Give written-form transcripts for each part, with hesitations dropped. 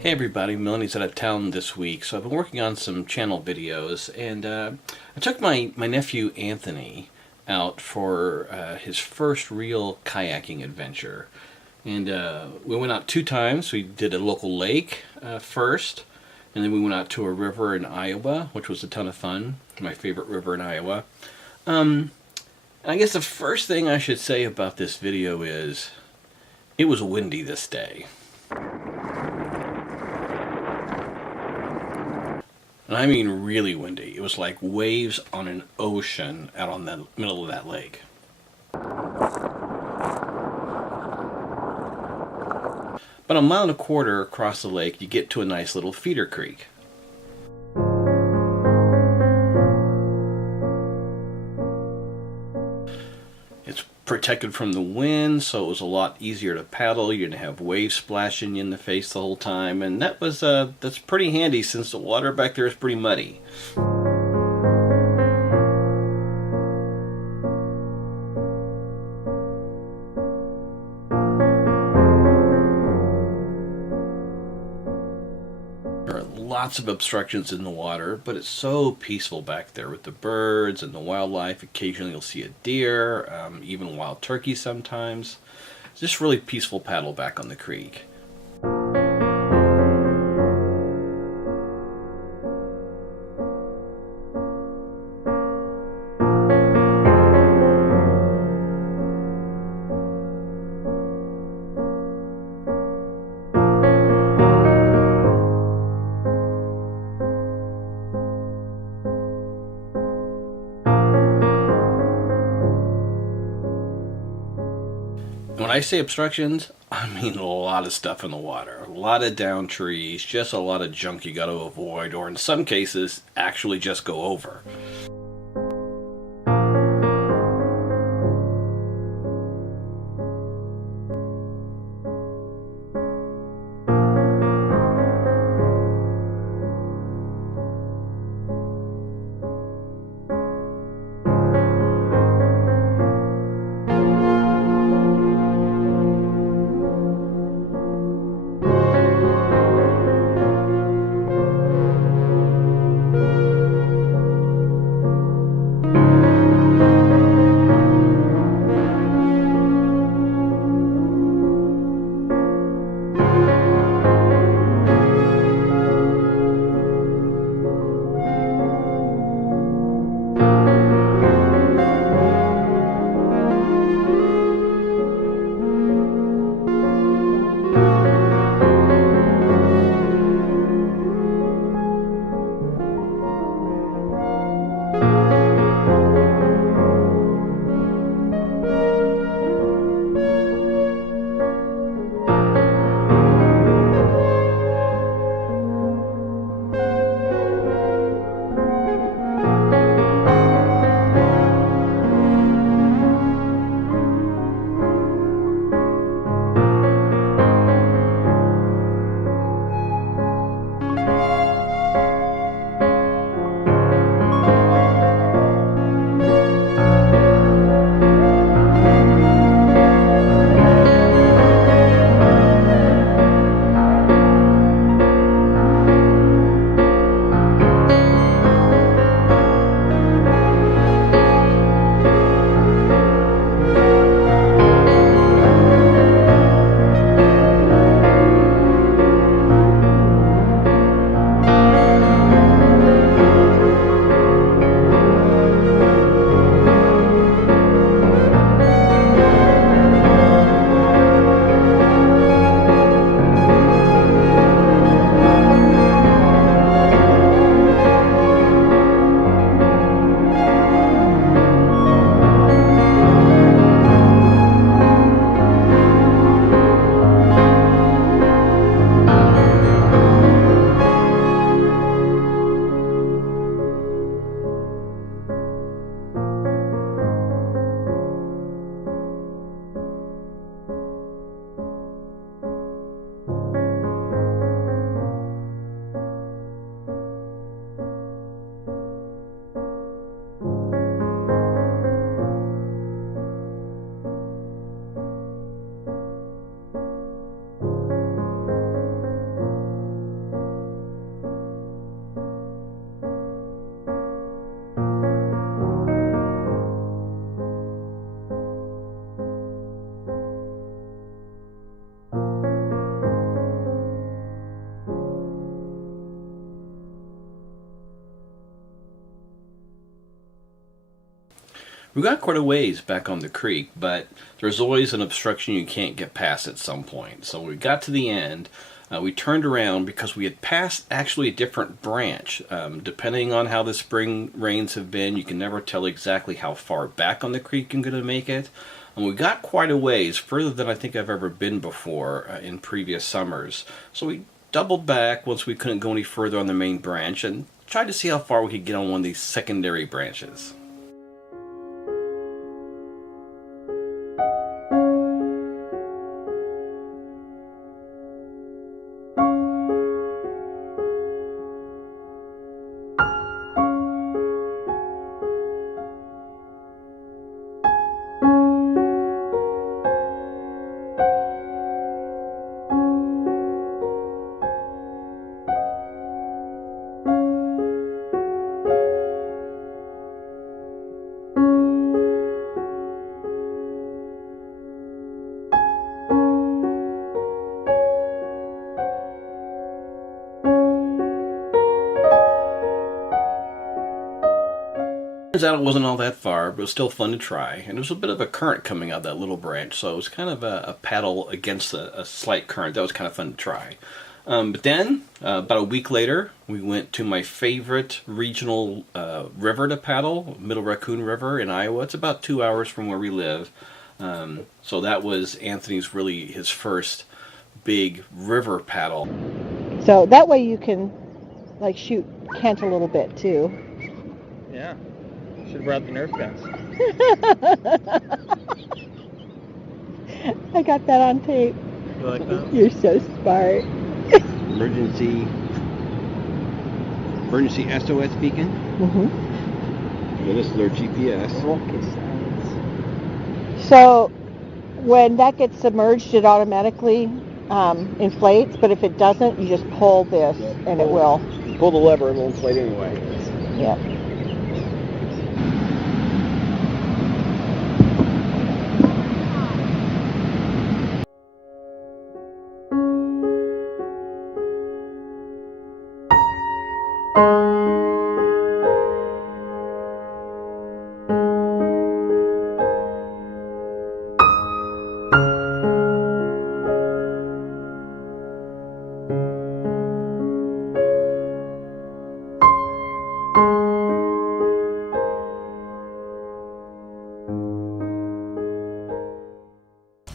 Hey everybody, Melanie's out of town this week, so I've been working on some channel videos, and I took my nephew Anthony out for his first real kayaking adventure. And we went out two times. We did a local lake first, and then we went out to a river in Iowa, which was a ton of fun. My favorite river in Iowa. And I guess the first thing I should say about this video is it was windy this day. And I mean really windy. It was like waves on an ocean out on the middle of that lake. About a mile and a quarter across the lake, you get to a nice little feeder creek. It's protected from the wind, so it was a lot easier to paddle. You didn't have waves splashing you in the face the whole time, and that's pretty handy since the water back there is pretty muddy. There are lots of obstructions in the water, but it's so peaceful back there with the birds and the wildlife. Occasionally you'll see a deer, even wild turkeys sometimes. It's just really peaceful paddle back on the creek. When I say obstructions, I mean a lot of stuff in the water. A lot of down trees, just a lot of junk you gotta avoid, or in some cases, actually just go over. We got quite a ways back on the creek, but there's always an obstruction you can't get past at some point. So when we got to the end, we turned around because we had passed actually a different branch. Depending on how the spring rains have been, you can never tell exactly how far back on the creek you're going to make it. And we got quite a ways, further than I think I've ever been before in previous summers. So we doubled back once we couldn't go any further on the main branch and tried to see how far we could get on one of these secondary branches. Turns out it wasn't all that far, but it was still fun to try. And there was a bit of a current coming out of that little branch, so it was kind of a paddle against a slight current. That was kind of fun to try. But then, about a week later, we went to my favorite regional river to paddle, Middle Raccoon River in Iowa. It's about 2 hours from where we live. So that was Anthony's his first big river paddle. So that way you can like shoot Kent a little bit too. Yeah. Should have brought the Nerf guns. I got that on tape. You like that? You're so smart. Emergency SOS beacon. Mm-hmm. Yeah, this is their GPS. So when that gets submerged, it automatically inflates, but if it doesn't, you just pull this and it will. Pull the lever and it'll inflate anyway. Yeah.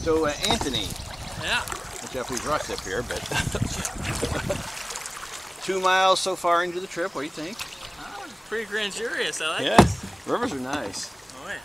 So, Anthony. Yeah. Jeffrey's rocks up here, but 2 miles so far into the trip. What do you think? Oh, pretty grandiose. I like Yeah, this. rivers are nice. Oh, yeah.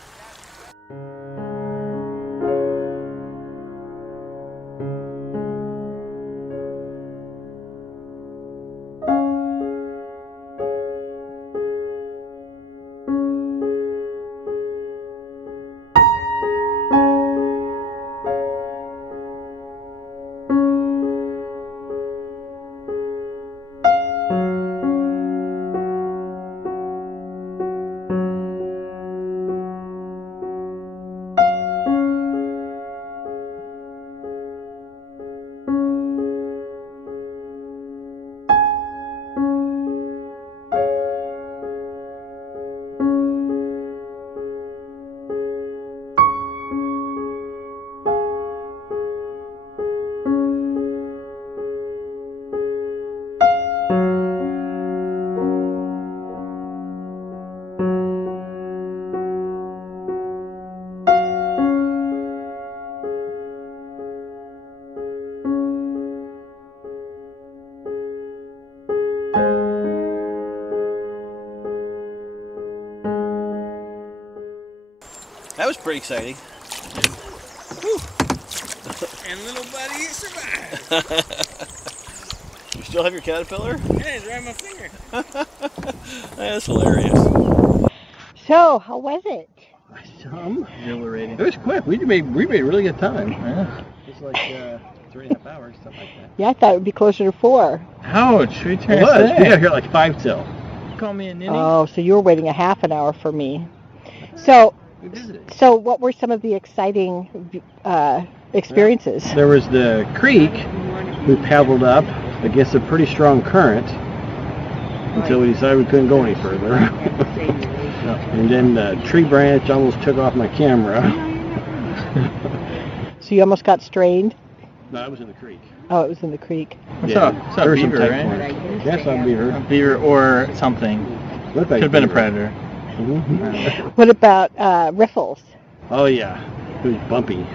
That was pretty exciting. Whew. And little buddy survived. You still have your caterpillar? Yeah, he's right on my finger. That's hilarious. So, how was it? Exhilarating. It was quick. We made really good time. Yeah. Just like 3.5 hours, something like that. Yeah, I thought it would be closer to 4. Ouch. We It was. We got here at like 5 till. Call me a ninny. Oh, so you were waiting a half an hour for me. So, We visited. so what were some of the exciting experiences? There was the creek. We paddled up against a pretty strong current. until we decided we couldn't go any further. And then the tree branch almost took off my camera. So you almost got strained? No, I was in the creek. Oh, it was in the creek. I saw there a was some beaver, tight right? points. Yes, I saw a beaver. A beaver or something. Looked like Could have been a beaver. predator. Mhm. What about riffles? Oh yeah, it was bumpy.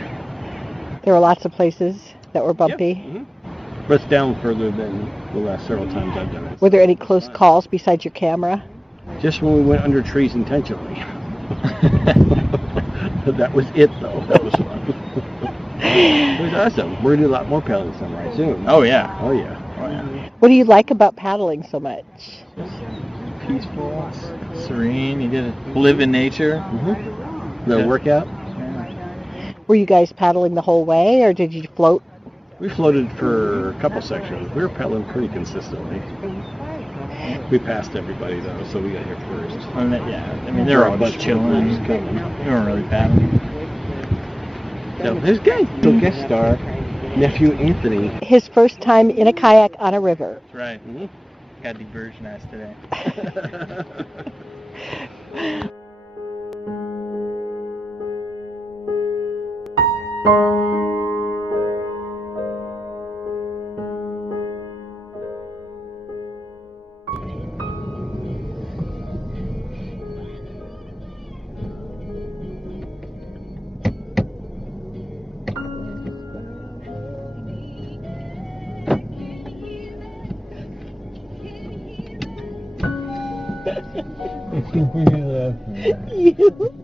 There were lots of places that were bumpy. Mhm. But it's down further than the last several times I've done it. Were there any close calls besides your camera? Just when we went under trees intentionally. That was it though. That was fun. It was awesome. We're gonna do a lot more paddling this summer, I assume. Oh yeah. Oh yeah. Oh yeah. What do you like about paddling so much? Peaceful, serene. You get to live in nature. Mm-hmm. The Yeah. workout. Yeah. Were you guys paddling the whole way, or did you float? We floated for a couple sections. We were paddling pretty consistently. We passed everybody though, so we got here first. I mean, they were all just chilling. They weren't really paddling. So this guy, the guest star, nephew Anthony. His first time in a kayak on a river. That's right. Mhm. Got diversionized today. You.